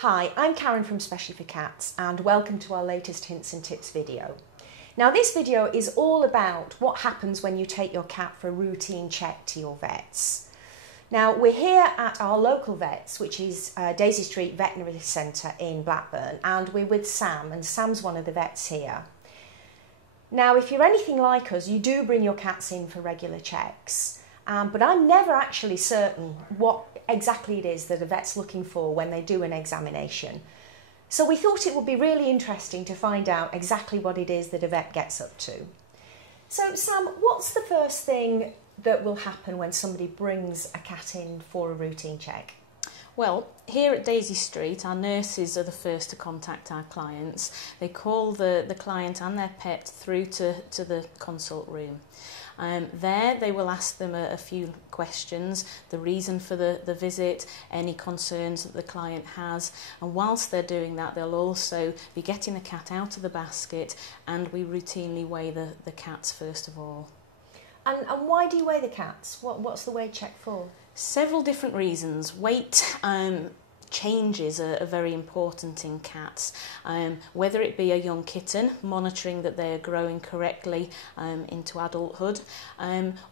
Hi, I'm Karen from Specially4Cats and welcome to our latest Hints and Tips video. Now this video is all about what happens when you take your cat for a routine check to your vets. Now we're here at our local vets, which is Daisy Street Veterinary Centre in Blackburn, and we're with Sam, and Sam's one of the vets here. Now if you're anything like us, you do bring your cats in for regular checks, but I'm never actually certain what exactly it is that a vet's looking for when they do an examination. So we thought it would be really interesting to find out exactly what it is that a vet gets up to. So Sam, what's the first thing that will happen when somebody brings a cat in for a routine check? Well, here at Daisy Street, our nurses are the first to contact our clients. They call the client and their pet through to the consult room. There they will ask them a few questions, the reason for the visit, any concerns that the client has, and whilst they're doing that they'll also be getting the cat out of the basket, and we routinely weigh the cats first of all. And why do you weigh the cats? What's the weight check for? Several different reasons. Weight changes are very important in cats, whether it be a young kitten, monitoring that they are growing correctly into adulthood,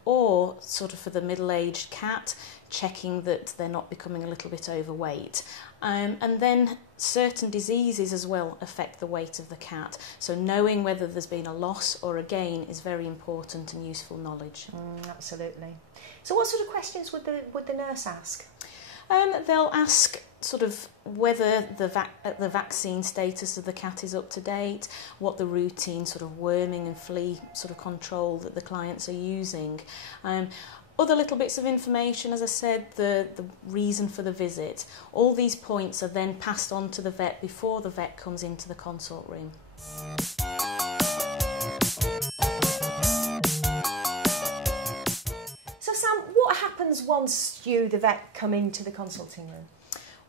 or sort of for the middle-aged cat, checking that they're not becoming a little bit overweight. And then certain diseases as well affect the weight of the cat, so knowing whether there's been a loss or a gain is very important and useful knowledge. Absolutely. So what sort of questions would the nurse ask? They'll ask sort of whether the vaccine status of the cat is up to date, what the routine sort of worming and flea sort of control that the clients are using. Other little bits of information, as I said, the reason for the visit. All these points are then passed on to the vet before the vet comes into the consult room. So Sam, what happens once you, the vet, come into the consulting room?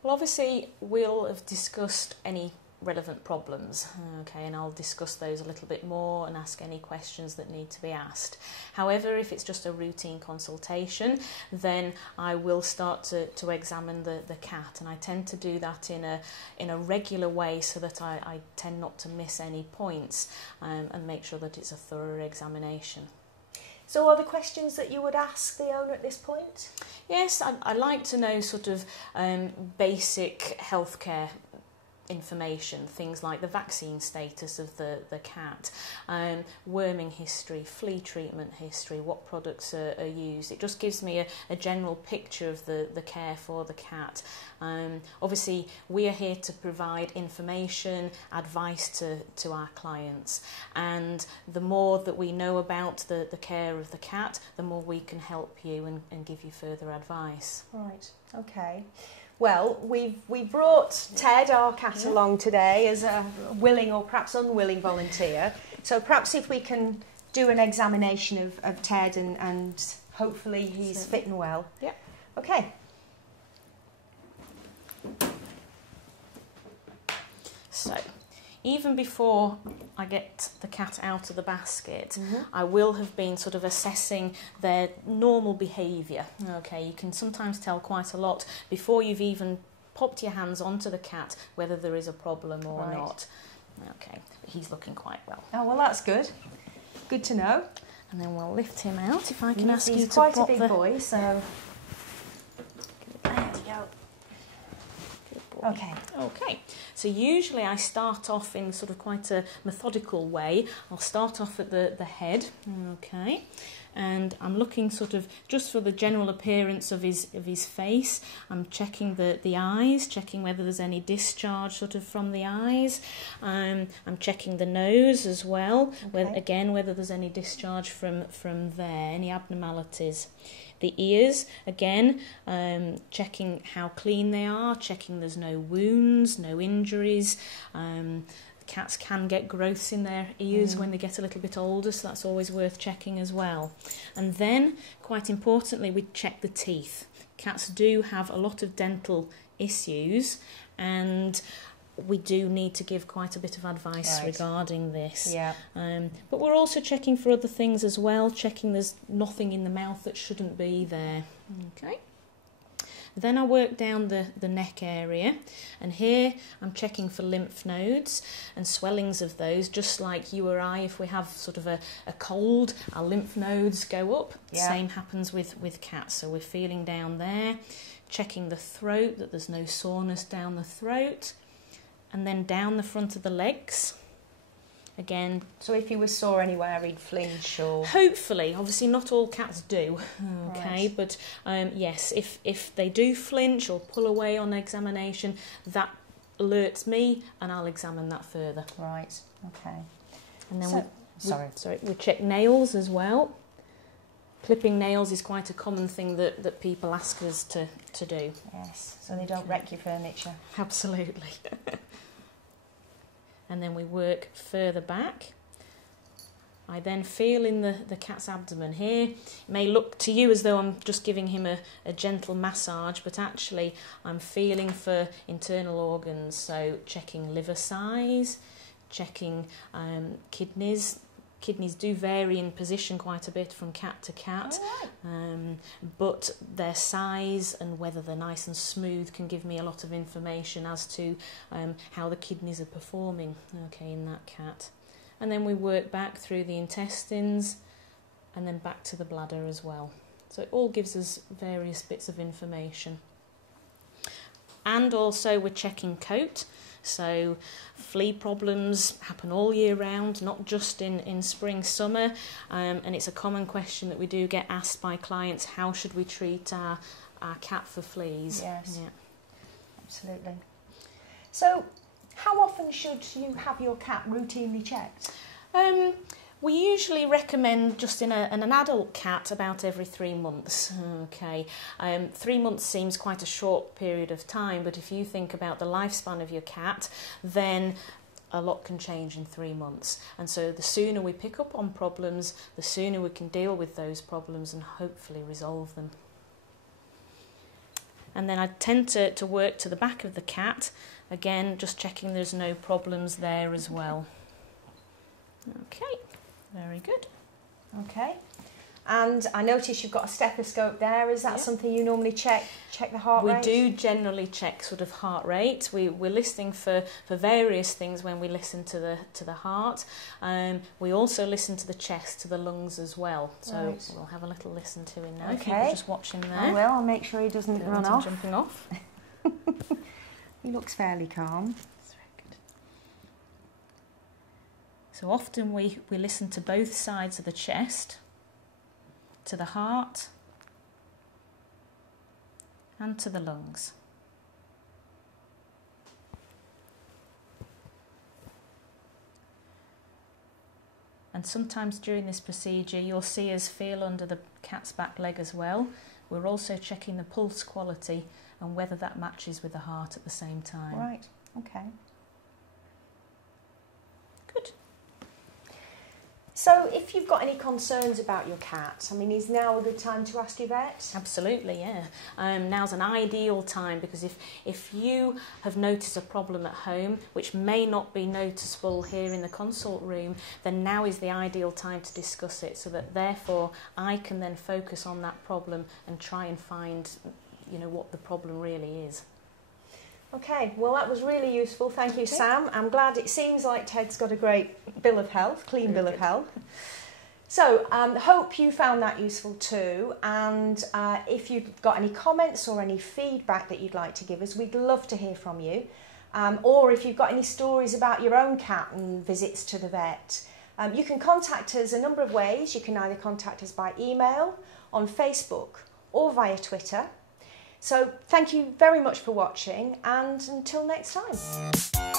Well, obviously we'll have discussed any relevant problems, okay, and I'll discuss those a little bit more and ask any questions that need to be asked. However, if it's just a routine consultation, then I will start to examine the cat, and I tend to do that in a regular way so that I tend not to miss any points, and make sure that it's a thorough examination. So are the questions that you would ask the owner at this point? Yes, I like to know sort of basic healthcare information, things like the vaccine status of the cat, worming history, flea treatment history, what products are used. It just gives me a general picture of the care for the cat. Obviously we are here to provide information, advice to our clients, and the more that we know about the care of the cat, the more we can help you and give you further advice. Right, okay. Well, we've brought Ted, our cat, along today as a willing or perhaps unwilling volunteer. So perhaps if we can do an examination of Ted and hopefully he's fit and well. Yeah. Okay. So, even before I get the cat out of the basket, I will have been sort of assessing their normal behaviour. Okay, you can sometimes tell quite a lot before you've even popped your hands onto the cat whether there is a problem or not. Okay, but he's looking quite well. Oh, well, that's good. Good to know. And then we'll lift him out. If I can ask you to He's quite pop a big boy, so... There you go. Okay. Okay, so usually I start off in sort of quite a methodical way. I'll start off at the head, okay, and I'm looking sort of just for the general appearance of his face. I'm checking the eyes, checking whether there's any discharge sort of from the eyes. I'm checking the nose as well, whether there's any discharge from there, any abnormalities. The ears, again, checking how clean they are, checking there's no wounds, no injuries. Cats can get growths in their ears when they get a little bit older, so that's always worth checking as well. And then, quite importantly, we check the teeth. Cats do have a lot of dental issues, and we do need to give quite a bit of advice regarding this. Yeah. But we're also checking for other things as well, checking there's nothing in the mouth that shouldn't be there. Okay. Then I work down the neck area, and here I'm checking for lymph nodes and swellings of those, just like you or I, if we have sort of a cold, our lymph nodes go up. Yeah. Same happens with cats. So we're feeling down there, checking the throat, that there's no soreness down the throat, and then down the front of the legs. Again, so if you were sore anywhere, he'd flinch or... Hopefully. Obviously, not all cats do, okay? Right. But yes, if they do flinch or pull away on examination, that alerts me and I'll examine that further. Right, okay. And then we check nails as well. Clipping nails is quite a common thing that people ask us to do. Yes, so they don't wreck your furniture. Absolutely. And then we work further back. I then feel in the cat's abdomen here. It may look to you as though I'm just giving him a gentle massage, but actually I'm feeling for internal organs, so checking liver size, checking kidneys. Kidneys do vary in position quite a bit from cat to cat, but their size and whether they're nice and smooth can give me a lot of information as to how the kidneys are performing, okay, in that cat. And then we work back through the intestines and then back to the bladder as well. So it all gives us various bits of information. And also we're checking coat. So flea problems happen all year round, not just in spring, summer, and it's a common question that we do get asked by clients: how should we treat our cat for fleas? Yes, yeah. Absolutely. So how often should you have your cat routinely checked? We usually recommend just in an adult cat about every 3 months. Okay, 3 months seems quite a short period of time, but if you think about the lifespan of your cat, then a lot can change in 3 months. And so the sooner we pick up on problems, the sooner we can deal with those problems and hopefully resolve them. And then I tend to work to the back of the cat, again just checking there's no problems there as well. Okay. Very good. Okay. And I notice you've got a stethoscope there. Is that something you normally check the heart rate? We do generally check sort of heart rate. We're listening for various things when we listen to the heart. We also listen to the chest, to the lungs as well. So we'll have a little listen to him now. Okay. If you can just watch him there. I will. I'll make sure he doesn't run off. Jumping off. He looks fairly calm. So often we listen to both sides of the chest, to the heart and to the lungs. And sometimes during this procedure you'll see us feel under the cat's back leg as well. We're also checking the pulse quality and whether that matches with the heart at the same time. Right, okay. Good. So if you've got any concerns about your cat, I mean, is now a good time to ask your vet? Absolutely, yeah. Now's an ideal time because if you have noticed a problem at home, which may not be noticeable here in the consult room, then now is the ideal time to discuss it so that therefore I can then focus on that problem and try and find, you know, what the problem really is. Okay, well that was really useful. Thank you, Sam. I'm glad it seems like Ted's got a great bill of health, clean bill of health. So hope you found that useful too. And if you've got any comments or any feedback that you'd like to give us, we'd love to hear from you. Or if you've got any stories about your own cat and visits to the vet, you can contact us a number of ways. You can either contact us by email, on Facebook or via Twitter. So thank you very much for watching, and until next time.